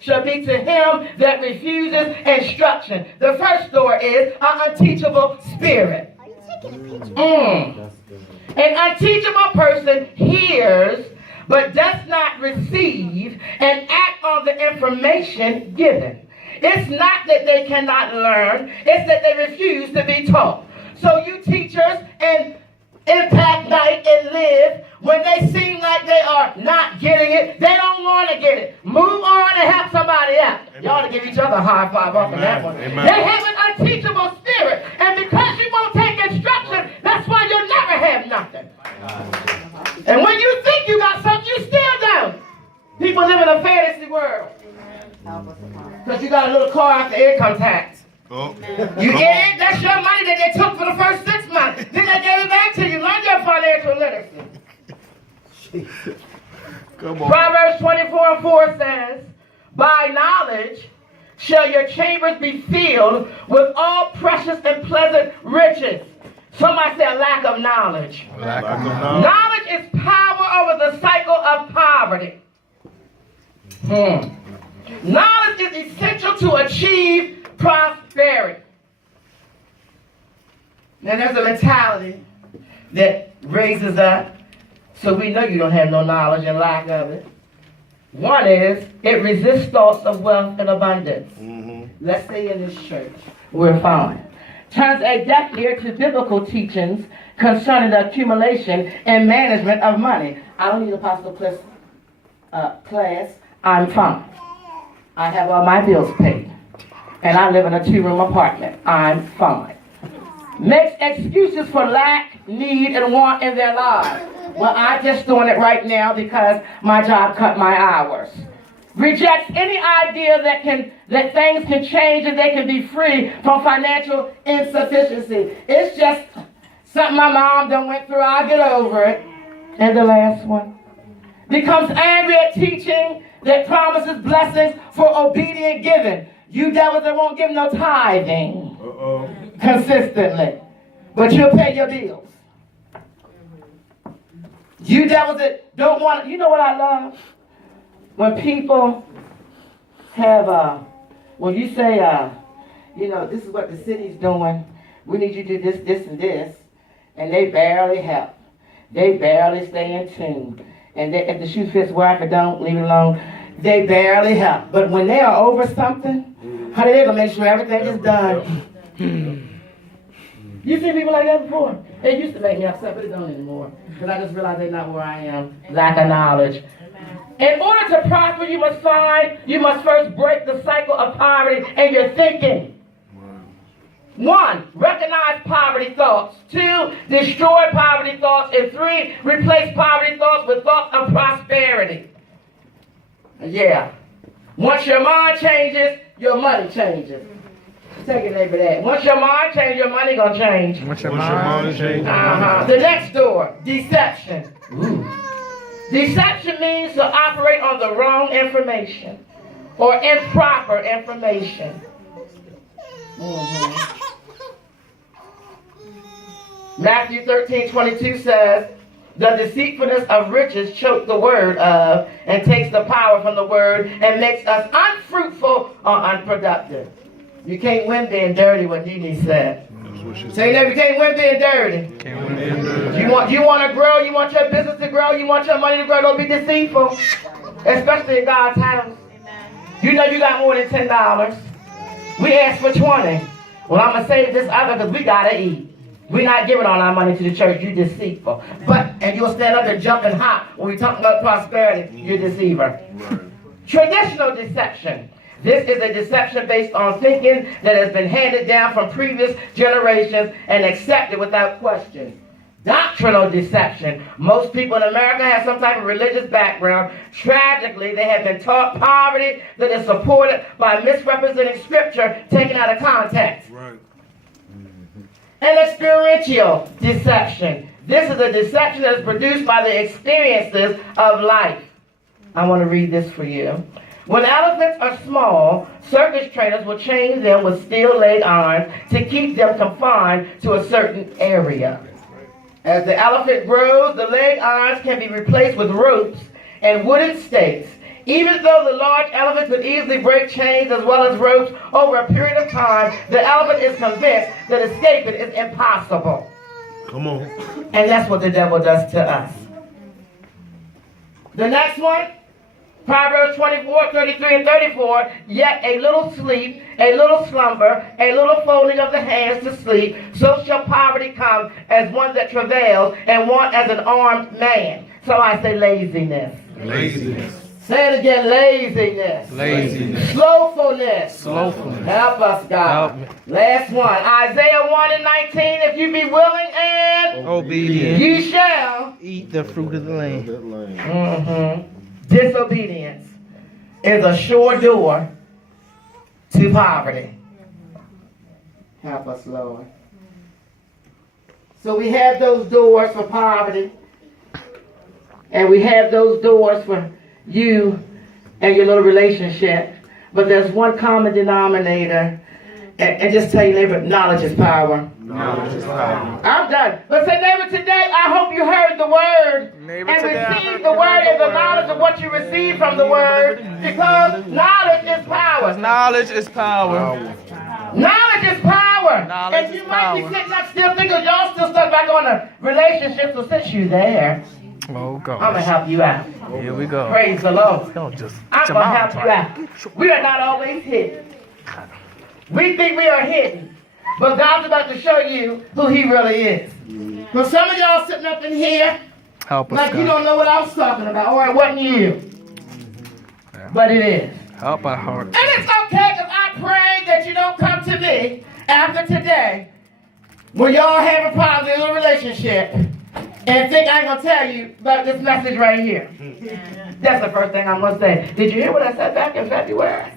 shall be to him that refuses instruction. The first door is an unteachable spirit. Are you taking a picture? An unteachable person hears but does not receive and act on the information given. It's not that they cannot learn, it's that they refuse to be taught. So you teachers and Impact Night and Live, when they seem like they are not getting it, they don't want to get it. Move on and help somebody else. You ought to give each other a high five up in that one. Amen. They have an unteachable spirit, and because you won't take instruction, that's why you'll never have nothing. And when you think you got something, you still don't. People live in a fantasy world. Because you got a little car after income tax. Oh. You get it? That's your money that they took for the first 6 months. Then they gave it back to you. Learn your financial literacy. Come on. Proverbs 24:4 says, by knowledge shall your chambers be filled with all precious and pleasant riches. Somebody say a lack of knowledge. Lack of knowledge. Knowledge is power over the cycle of poverty. Knowledge is essential to achieve prosperity. Now there's a mentality that raises up, so we know you don't have no knowledge and lack of it. One is, it resists thoughts of wealth and abundance. Let's say in this church, we're fine. Turns a deaf ear to biblical teachings concerning the accumulation and management of money. I don't need Apostle Cliff's class. I'm fine. I have all my bills paid. And I live in a 2-room apartment. I'm fine. Makes excuses for lack, need, and want in their lives. Well, I'm just doing it right now because my job cut my hours. Rejects any idea that things can change and they can be free from financial insufficiency. It's just something my mom done went through. I'll get over it. And the last one. Becomes angry at teaching that promises blessings for obedient giving. You devils that won't give no tithing consistently, but you'll pay your bills. You devils that don't want it. You know what I love? When people have, when you say, this is what the city's doing, we need you to do this, this, and this, and they barely help. They barely stay in tune. And if the shoe fits where I don't, leave it alone. They barely help. But when they are over something, honey, they're going to make sure everything is done. You seen people like that before? It used to make me upset, but it don't anymore. Because I just realized they're not where I am. Lack of knowledge. In order to prosper, you must first break the cycle of poverty in your thinking. 1, recognize poverty thoughts. 2, destroy poverty thoughts. And 3, replace poverty thoughts with thoughts of prosperity. Yeah. Once your mind changes, your money changes. Take it neighbor that. Once your mind changes, your money gonna change. Once your mind changes. The next door, deception. Deception means to operate on the wrong information or improper information. Matthew 13:22 says, the deceitfulness of riches choke the word of and takes the power from the word and makes us unfruitful or unproductive. You can't win being dirty, what Nene said. Say that you can't win being dirty. Can't win being dirty. You want to grow, you want your business to grow, you want your money to grow, don't be deceitful. Especially in God's house. You know you got more than $10. We asked for 20. Well, I'm going to save this other because we got to eat. We're not giving all our money to the church. You're deceitful. And you'll stand up there jumping hot when we talk about prosperity. You're a deceiver. Right. Traditional deception. This is a deception based on thinking that has been handed down from previous generations and accepted without question. Doctrinal deception. Most people in America have some type of religious background. Tragically, they have been taught poverty that is supported by misrepresenting scripture taken out of context. Right. And experiential deception. This is a deception that is produced by the experiences of life. I want to read this for you. When elephants are small, circus trainers will chain them with steel leg irons to keep them confined to a certain area. As the elephant grows, the leg irons can be replaced with ropes and wooden stakes. Even though the large elephant could easily break chains as well as ropes over a period of time, the elephant is convinced that escaping is impossible. Come on. And that's what the devil does to us. The next one, Proverbs 24, 33 and 34, yet a little sleep, a little slumber, a little folding of the hands to sleep, so shall poverty come as one that travails and want as an armed man. So I say laziness. Laziness. Say it again, laziness. Laziness. Slowfulness. Slowfulness. Help us, God. Help me. Last one, Isaiah 1 and 19, if you be willing and Obedient. ye shall. Eat the fruit of the land. Disobedience is a sure door to poverty. Help us, Lord. So we have those doors for poverty, and we have those doors for you and your little relationship. But there's one common denominator, and just tell your neighbor, knowledge is power. Knowledge is power. I'm done. But say, neighbor, today I hope you heard the word Neighbor, and today I received heard the you word heard and the the knowledge of what you received from the word, because knowledge is power. Knowledge is power. Knowledge is power. Knowledge And you is might be power. sitting up still thinking y'all still stuck back on a relationship, so since you there, Oh, I'm going to God. help you out. Here we go. Praise the Lord. Don't just I'm get your going to mouth help you out. We are not always hidden. We think we are hidden. But God's about to show you who he really is. For some of y'all sitting up in here, Help us, like you God. don't know what I was talking about, or it wasn't you. But it is. Help our heart. And it's okay if I pray that you don't come to me after today when y'all have a problem in a relationship and think I'm going to tell you about this message right here. That's the first thing I'm going to say. Did you hear what I said back in February?